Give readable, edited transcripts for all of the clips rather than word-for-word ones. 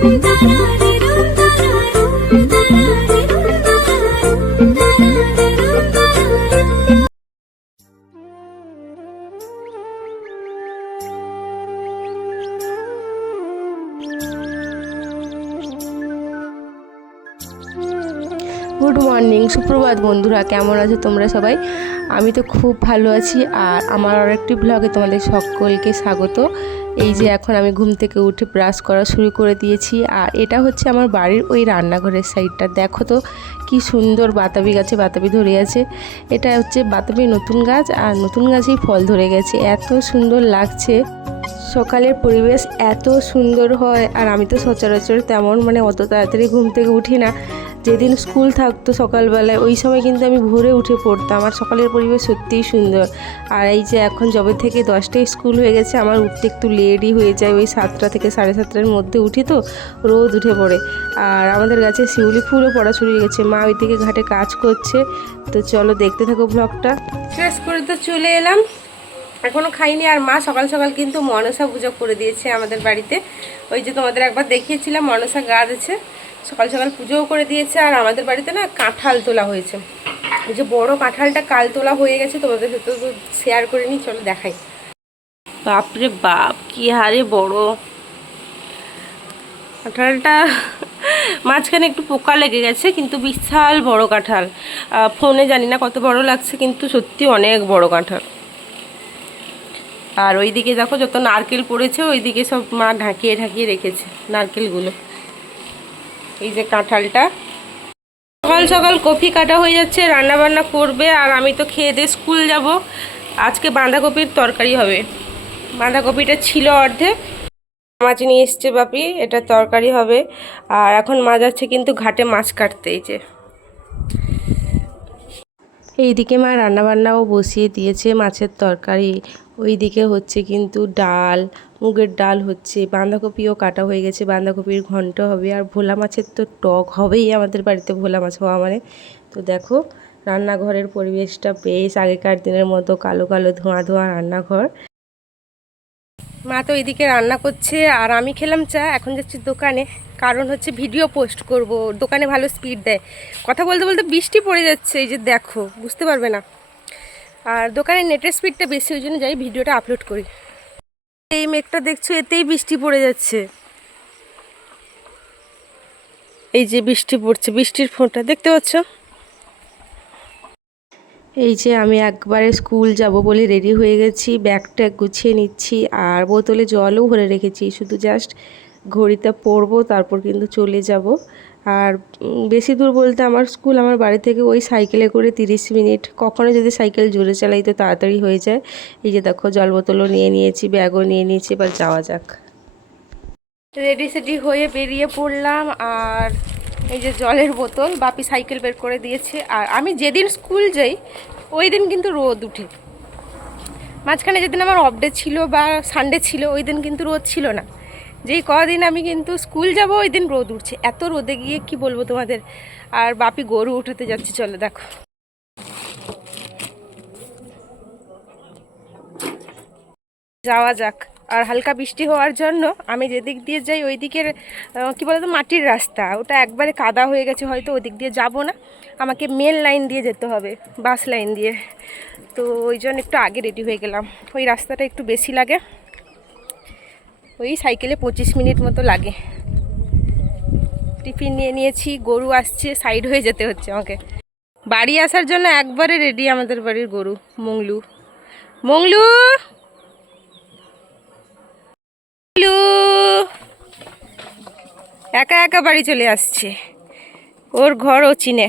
Good morning, সুপ্রভাত বন্ধুরা, কেমন আছো তোমরা সবাই? আমি তো খুব ভালো আছি। আর আমার আরেকটি ব্লগে তোমাদের সকলকে স্বাগত। এই যে এখন আমি ঘুম থেকে উঠে ব্রাশ করা শুরু করে দিয়েছি। আর এটা হচ্ছে আমার বাড়ির ওই রান্নাঘরের সাইডটা। দেখো তো কি সুন্দর বাতাবি গাছে বাতাবি ধরে আছে। এটা হচ্ছে বাতাবি নতুন গাছ, আর নতুন গাছেই ফল ধরে গেছে। এত সুন্দর লাগছে, সকালের পরিবেশ এত সুন্দর হয়। আর আমি তো সচরাচর তেমন অত তাড়াতাড়ি ঘুম থেকে উঠি না। যেদিন স্কুল থাকতো সকালবেলায়, ওই সময় কিন্তু আমি ভোরে উঠে পড়তাম। আর সকালের পরিবেশ সত্যিই সুন্দর। আর এই যে এখন যবে থেকে 10টায় স্কুল হয়ে গেছে, আমার উঠতে একটু লেটই হয়ে যায়। ওই 7টা থেকে 7:30-এর মধ্যে উঠি, তো রোদ উঠে পড়ে। আর আমাদের গাছে শিউলি ফুলও পড়া শুরু হয়ে গেছে। মা ওইদিকে ঘাটে কাজ করছে। তো চলো দেখতে থাকো ব্লগটা। শেষ করে তো চলে এলাম, এখনও খাইনি। আর মা সকাল সকাল কিন্তু মনসা পুজো করে দিয়েছে আমাদের বাড়িতে। ওই যে তোমাদের একবার দেখিয়েছিলাম, মনসা গাছ আছে, সকাল সকাল পুজোও করে দিয়েছে। আর আমাদের বাড়িতে না কাঁঠাল তোলা হয়েছে। ওই যে বড় কাঁঠালটা কাল তোলা হয়ে গেছে, তোমাদের সাথে তো শেয়ার করে নিই, চলো দেখাই। বাপরে বাপ, কি হারে বড় কাঁঠালটা। মাঝখানে একটু পোকা লেগে গেছে, কিন্তু বিশাল বড় কাঁঠাল। ফোনে জানি না কত বড় লাগছে, কিন্তু সত্যি অনেক বড় কাঁঠাল। আর ওইদিকে দেখো যত নারকেল পড়েছে, ওইদিকে সব মা ঢাকিয়ে ঢাকিয়ে রেখেছে নারকেলগুলো। এই যে কাঁঠালটা। সকাল সকাল কফি কাটা হয়ে যাচ্ছে, রান্না বান্না করবে। আর আমি তো খেয়ে দিয়ে স্কুল যাব। আজকে বাঁধাকপির তরকারি হবে। বাঁধাকপিটা ছিল অর্ধেক, মাছ নিয়ে এসছে বাপি, এটা তরকারি হবে। আর এখন মা যাচ্ছে কিন্তু ঘাটে মাছ কাটতে। এই যে এইদিকে মা রান্নাবান্নাও বসিয়ে দিয়েছে, মাছের তরকারি। ওইদিকে হচ্ছে কিন্তু ডাল, মুগের ডাল হচ্ছে, বাঁধাকপিও কাটা হয়ে গেছে, বাঁধাকপির ঘন্ট হবে। আর ভোলা মাছের তো টক হবেই, আমাদের বাড়িতে ভোলা মাছ হওয়া মানে। তো দেখো রান্নাঘরের পরিবেশটা বেশ আগেকার দিনের মতো, কালো কালো ধোঁয়া ধোঁয়া রান্নাঘর। মা তো এইদিকে রান্না করছে, আর আমি খেলাম চা। এখন যাচ্ছি দোকানে, কারণ হচ্ছে ভিডিও পোস্ট করব। দোকানে ভালো স্পিড দেয়। কথা বলতে বলতে বৃষ্টি পড়ে যাচ্ছে, এই যে দেখো, বুঝতে পারবে না। আর দোকানে নেটের স্পিডটা বেশি, ওই জন্য যাই ভিডিওটা আপলোড করি। এই মেঘটা দেখছো, এতেই বৃষ্টি পড়ে যাচ্ছে। এই যে বৃষ্টি পড়ছে, বৃষ্টির ফোঁটা দেখতে পাচ্ছ। এই যে আমি একবারে স্কুল যাব বলে রেডি হয়ে গেছি, ব্যাগটা গুছিয়ে নিচ্ছি। আর বোতলে জলও ভরে রেখেছি, শুধু জাস্ট ঘড়িতে পরবো, তারপর কিন্তু চলে যাব। আর বেশি দূর বলতে আমার স্কুল আমার বাড়ি থেকে ওই সাইকেলে করে 30 মিনিট। কখনো যদি সাইকেল জোরে চালাই তো তাড়াতাড়ি হয়ে যায়। এই যে দেখো জল বোতলও নিয়ে নিয়েছি, ব্যাগও নিয়ে নিয়েছি, এবার যাওয়া যাক। রেডি সেডি হয়ে বেরিয়ে পড়লাম। আর এই যে জলের বোতল, বাপি সাইকেল বের করে দিয়েছে। আর আমি যেদিন স্কুল যাই ওই দিন কিন্তু রোদ উঠে। মাঝখানে যেদিন আমার অফ ডে ছিল বা সানডে ছিল, ওই দিন কিন্তু রোদ ছিল না। যেই কদিন আমি কিন্তু স্কুল যাব ওই দিন রোদ উঠছে। এত রোদে গিয়ে কি বলবো তোমাদের। আর বাপি গরু উঠাতে যাচ্ছে, চলো দেখো। যাওয়া যাক। আর হালকা বৃষ্টি হওয়ার জন্য আমি যেদিক দিয়ে যাই ওই দিকের কী বলতো মাটির রাস্তা, ওটা একবারে কাদা হয়ে গেছে, হয়তো ওই দিক দিয়ে যাব না, আমাকে মেন লাইন দিয়ে যেতে হবে, বাস লাইন দিয়ে। তো ওই জন্য একটু আগে রেডি হয়ে গেলাম। ওই রাস্তাটা একটু বেশি লাগে, ওই সাইকেলে 25 মিনিট মতো লাগে। টিফিন নিয়ে নিয়েছি, গরু আসছে, সাইড হয়ে যেতে হচ্ছে আমাকে। বাড়ি আসার জন্য একবারে রেডি আমাদের বাড়ির গরু মংলু। মংলু একা একা বাড়ি চলে আসছে, ওর ঘর ও চিনে।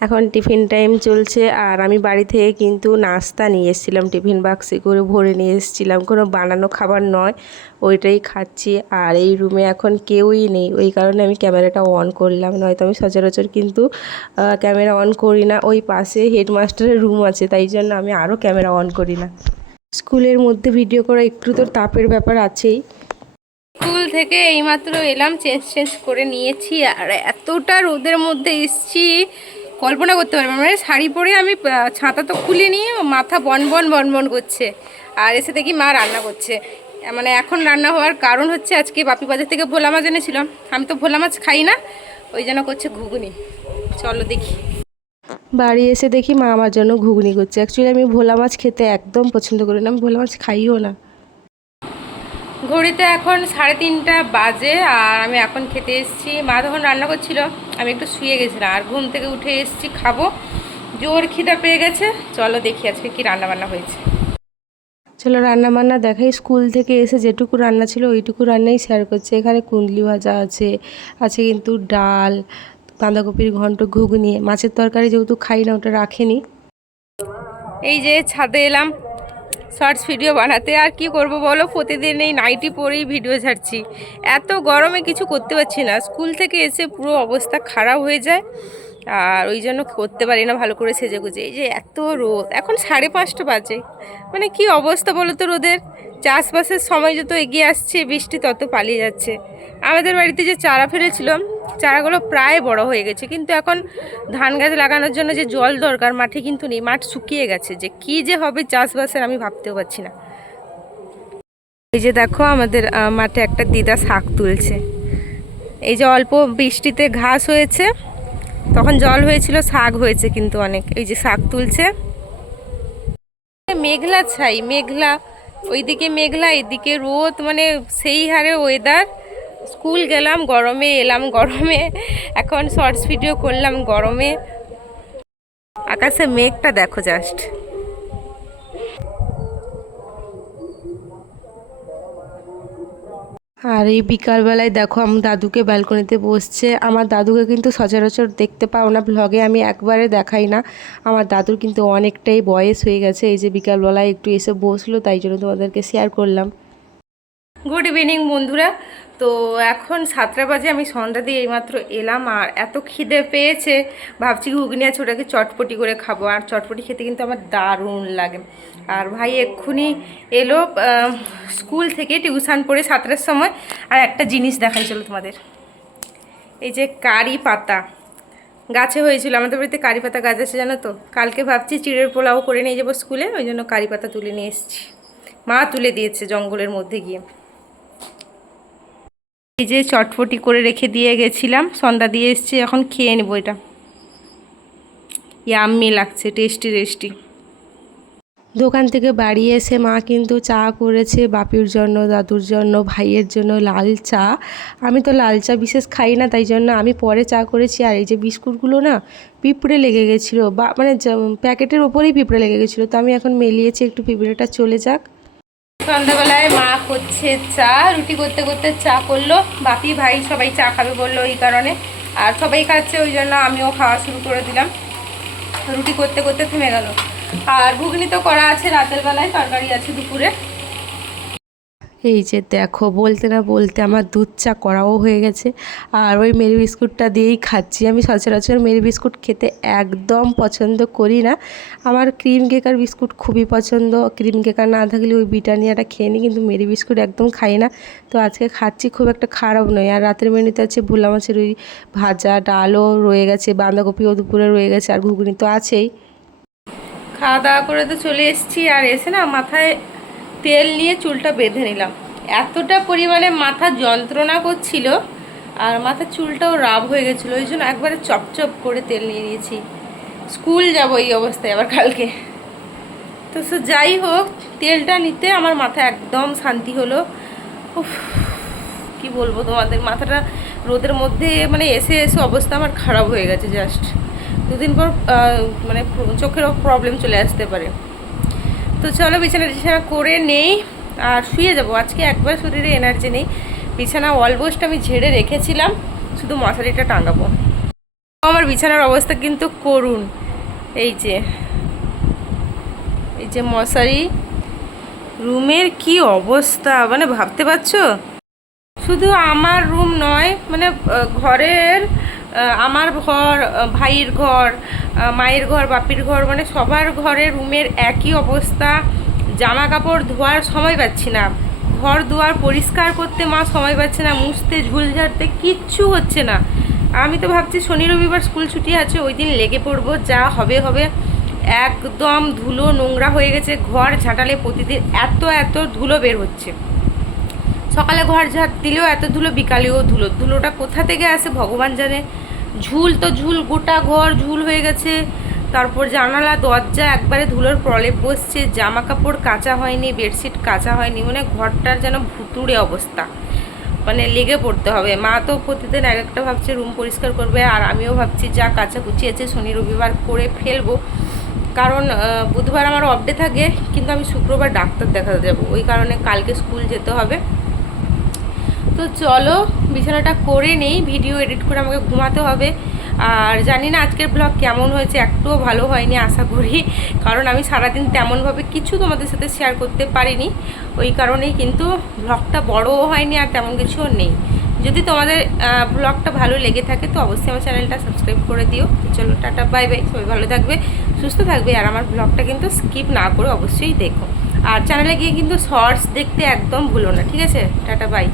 এখন টিফিন টাইম চলছে। আর আমি বাড়ি থেকে কিন্তু নাস্তা নিয়ে এসেছিলাম, টিফিন বাক্সে করে ভরে নিয়ে এসেছিলাম, কোনো বানানো খাবার নয়, ওইটাই খাচ্ছি। আর এই রুমে এখন কেউই নেই, ওই কারণে আমি ক্যামেরাটা অন করলাম, নয়তো আমি সচরাচর কিন্তু ক্যামেরা অন করি না। ওই পাশে হেডমাস্টারের রুম আছে, তাই জন্য আমি আরও ক্যামেরা অন করি না। স্কুলের মধ্যে ভিডিও করা একটু তো তাপের ব্যাপার আছেই। স্কুল থেকে এইমাত্র এলাম, চেঞ্জ করে নিয়েছি। আর এতটা রোদের মধ্যে এসছি কল্পনা করতে পারবেন। মানে শাড়ি পরে আমি ছাতা তো খুলে নিয়ে মাথা বন বন বন বন করছে। আর এসে দেখি মা রান্না করছে। মানে এখন রান্না হওয়ার কারণ হচ্ছে আজকে বাপি বাজার থেকে ভোলা মাছ এনেছিলাম, আমি তো ভোলা মাছ খাই না, ওই জন্য করছে ঘুগনি। চলো দেখি। বাড়ি এসে দেখি মা আমার জন্য ঘুগনি করছে। অ্যাকচুয়ালি আমি ভোলা মাছ খেতে একদম পছন্দ করি না, আমি ভোলা মাছ খাইও না। ঘড়িতে এখন 3:30 বাজে আর আমি এখন খেতে এসেছি। মা তখন রান্না করছিল, আমি একটু শুয়ে গেছিলাম আর ঘুম থেকে উঠে এসেছি, খাবো। জোর খিদা পেয়ে গেছে, চলো দেখি আজকে কি রান্না বান্না হয়েছে। চলো রান্না বান্না দেখাই। স্কুল থেকে এসে যেটুকু রান্না ছিল ওইটুকু রান্নাই শেয়ার করছে। এখানে কুন্দলি ভাজা আছে, আছে কিন্তু ডাল, বাঁধাকপির ঘন্ট, ঘুগনি, মাছের তরকারি যেহেতু খাই না ওটা রাখেনি। এই যে ছাদে এলাম শর্টস ভিডিও বানাতে, আর কি করব বলো, প্রতিদিন এই নাইটি পরেই ভিডিও ছাড়ছি। এত গরমে কিছু করতে পারছি না, স্কুল থেকে এসে পুরো অবস্থা খারাপ হয়ে যায় আর ওই জন্য করতে পারি না ভালো করে সেজে গুজে। এই যে এত রোদ, এখন 5:30 বাজে, মানে কি অবস্থা বলো তো রোদের। চাষবাসের সময় যত এগিয়ে আসছে বৃষ্টি তত পালিয়ে যাচ্ছে। আমাদের বাড়িতে যে চারা ফেলেছিলাম, চারাগুলো প্রায় বড় হয়ে গেছে, কিন্তু এখন ধান গাছ লাগানোর জন্য যে জল দরকার মাঠে কিন্তু নেই, মাঠ শুকিয়ে গেছে। যে কি যে হবে চাষবাসের আমি ভাবতেও পারছি না। এই যে দেখো আমাদের মাঠে একটা দিদা শাক তুলছে। এই যে অল্প বৃষ্টিতে ঘাস হয়েছে, তখন জল হয়েছিল, শাক হয়েছে কিন্তু অনেক। এই যে শাক তুলছে। মেঘলা ছাই, মেঘলা, ওইদিকে মেঘলা এদিকে রোদ, মানে সেই হারে ওয়েদার। স্কুল গেলাম গরমে, এলাম গরমে, এখন শর্টস ভিডিও করলাম গরমে। আকাশে মেঘটা দেখো জাস্ট। আর এই বিকালবেলায় দেখো আমার দাদুকে ব্যালকনিতে বসছে। আমার দাদুকে কিন্তু সচরাচর দেখতে পাও না ব্লগে, আমি একবারে দেখাই না। আমার দাদুর কিন্তু অনেকটাই বয়স হয়ে গেছে। এই যে বিকালবেলায় একটু এসে বসলো, তাই জন্য তোমাদেরকে শেয়ার করলাম। গুড ইভিনিং বন্ধুরা। তো এখন 7টা বাজে, আমি সন্ধ্যা দিয়ে এইমাত্র এলাম আর এত খিদে পেয়েছে, ভাবছি ঘুগনি আছে ওটাকে চটপটি করে খাবো। আর চটপটি খেতে কিন্তু আমার দারুণ লাগে। আর ভাই এক্ষুনি এলো স্কুল থেকে, টিউশন পড়ে 7টার সময়। আর একটা জিনিস দেখাই চলো তোমাদের, এই যে কারি পাতা গাছে হয়েছিল, আমাদের বাড়িতে কারি পাতা গাছ আছে জানো তো। কালকে ভাবছি চিড়ের পোলাও করে নিয়ে যাবো স্কুলে, ওই জন্য কারি পাতা তুলে নিয়ে এসেছি। মা তুলে দিয়েছে জঙ্গলের মধ্যে গিয়ে। এই যে চটপটি করে রেখে দিয়ে গেছিলাম, সন্ধ্যা দিয়ে এসেছি, এখন খেয়ে নেবো। এটা ইয়াম্মি লাগছে, টেস্টি টেস্টি। দোকান থেকে বাড়ি এসে মা কিন্তু চা করেছে বাপির জন্য, দাদুর জন্য, ভাইয়ের জন্য লাল চা। আমি তো লাল চা বিশেষ খাই না, তাই জন্য আমি পরে চা করেছি। আর এই যে বিস্কুটগুলো না পিঁপড়ে লেগে গেছিলো, বা মানে প্যাকেটের ওপরেই পিঁপড়ে লেগে গেছিলো, তো আমি এখন মেলিয়েছি একটু পিঁপড়েটা চলে যাক। সন্ধ্যাবেলায় মা করছে চা, রুটি করতে করতে চা করলো। বাপি ভাই সবাই চা খাবে বললো এই কারণে, আর সবাই খাচ্ছে ওই জন্য আমিও খাওয়া শুরু করে দিলাম। রুটি করতে করতে থেমে গেল। আর ঘুগনি তো করা আছে রাতের বেলায়, তরকারি আছে দুপুরে। এই যে দেখো বলতে না বলতে আমার দুধ চা করাও হয়ে গেছে। আর ওই মেরি বিস্কুটটা দিয়েই খাচ্ছি। আমি সচরাচর মেরি বিস্কুট খেতে একদম পছন্দ করি না, আমার ক্রিম কেকার বিস্কুট খুবই পছন্দ। ক্রিম কেকার না থাকলে ওই ব্রিটানিয়াটা খেয়ে নিই, কিন্তু মেরি বিস্কুট একদম খাই না। তো আজকে খাচ্ছি, খুব একটা খারাপ নয়। আর রাতের মেনুতে আছে ভোলা মাছের ওই ভাজা, ডালও রয়ে গেছে, বাঁধাকপিও দুপুরে রয়ে গেছে, আর ঘুগনি তো আছেই। খাওয়া দাওয়া করে তো চলে এসেছি, আর এসে না মাথায় তেল নিয়ে চুলটা বেঁধে নিলাম। এতটা পরিমাণে মাথা যন্ত্রণা করছিল আর মাথার চুলটাও রাব হয়ে গেছিলো, ওই জন্য একবারে চপচপ করে তেল নিয়ে নিয়েছি। স্কুল যাবো এই অবস্থায় আবার কালকে। তো যাই হোক, তেলটা নিতে আমার মাথা একদম শান্তি হলো। উফ, কি বলবো তোমাদের, মাথাটা রোদের মধ্যে মানে এসে এসে অবস্থা আমার খারাপ হয়ে গেছে জাস্ট। দুদিন পর মানে চোখেরও প্রবলেম চলে আসতে পারে। তো চলো বিছানা টিছানা করে নেই আর শুয়ে যাবো। আজকে একবার শরীরে এনার্জি নেই। বিছানা অলমোস্ট আমি ঝেড়ে রেখেছিলাম, শুধু মশারিটা টাঙাবো। আমার বিছানার অবস্থা কিন্তু করুণ। এই যে মশারি, রুমের কি অবস্থা মানে ভাবতে পারছো। শুধু আমার রুম নয়, মানে ঘরের, আমার ঘর, ভাইয়ের ঘর, মায়ের ঘর, বাপির ঘর, মানে সবার ঘরে রুমের একই অবস্থা। জামা কাপড় ধোয়ার সময় পাচ্ছি না, ঘর দুয়ার পরিষ্কার করতে মা সময় পাচ্ছে না, মুছতে, ঝুল ঝাড়তে কিচ্ছু হচ্ছে না। আমি তো ভাবছি শনি রবিবার স্কুল ছুটি আছে, ওই দিন লেগে পড়বো, যা হবে হবে। একদম ধুলো নোংরা হয়ে গেছে। ঘর ঝাঁটালে প্রতিদিন এত ধুলো বের হচ্ছে। সকালে ঘর ঝাঁট দিলেও এত ধুলো, বিকালেও ধুলো। ধুলোটা কোথা থেকে আসে ভগবান জানে। ঝুল তো ঝুল, গোটা ঘর ঝুল হয়ে গেছে। তারপর জানালা দরজা একবারে ধুলোর প্রলেপ বসছে। জামা কাপড় কাচা হয়নি, বেডশিট কাচা হয়নি, মানে ঘরটার যেন ভুতুড়ে অবস্থা, মানে লেগে পড়তে হবে। মা তো প্রতিদিন এক একটা ভাবছে রুম পরিষ্কার করবে, আর আমিও ভাবছি যা কাচাকুচি আছে শনি রবিবার করে ফেলবো, কারণ বুধবার আমার অফ ডে থাকে, কিন্তু আমি শুক্রবার ডাক্তার দেখাতে যাবো, ওই কারণে কালকে স্কুল যেতে হবে। তো চলো বিছানাটা করে নেই, ভিডিও এডিট করে আমাকে ঘুমাতে হবে। আর জানি না আজকের ব্লগ কেমন হয়েছে, একটুও ভালো হয়নি আশা করি, কারণ আমি সারাদিন তেমনভাবে কিছু তোমাদের সাথে শেয়ার করতে পারিনি, ওই কারণেই কিন্তু ব্লগটা বড়ও হয়নি আর তেমন কিছুও নেই। যদি তোমাদের ব্লগটা ভালো লেগে থাকে তো অবশ্যই আমার চ্যানেলটা সাবস্ক্রাইব করে দিও। চলো টাটা বাই বাই, সবাই ভালো থাকবে, সুস্থ থাকবে, আর আমার ব্লগটা কিন্তু স্কিপ না করে অবশ্যই দেখো। আর চ্যানেলে গিয়ে কিন্তু শর্টস দেখতে একদম ভুলো না, ঠিক আছে? Tata bye.